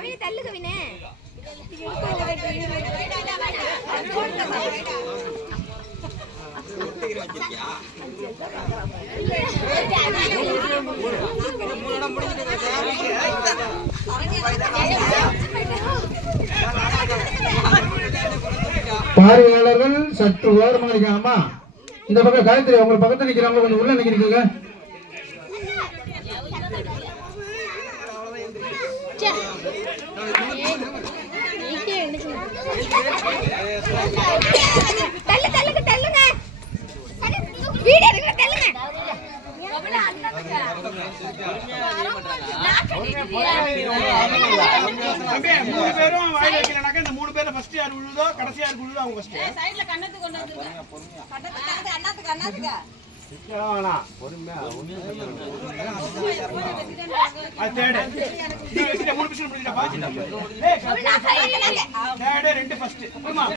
கவினே தள்ளு கவினே. பார்வையாளர்கள் சற்று ஓரமாக நிற்காமா. இந்த பக்கம் காயத்ரி அவங்க பக்கத்துல நிக்கிறவங்க கொஞ்சம் உள்ள நிக்கிறீங்க. மூணு பேரும் வாயில வைக்கலனாக்க இந்த மூணு பேர்ல ஃபர்ஸ்ட் யார் விழுதோ கடைசி யார் விழுதோ அவங்க ஃபர்ஸ்ட். சைடுல கண்ணத்து கொண்டு வந்துருங்க. கண்ணத்துக்கு அண்ணாத்துக்கு அண்ணாத்துக்கு. சிக்கலானா பொறுமையா அது தேடு. இது மூணு பிசில் முடிஞ்சா பாஜி. ஏய் தேடு ரெண்டு ஃபர்ஸ்ட்.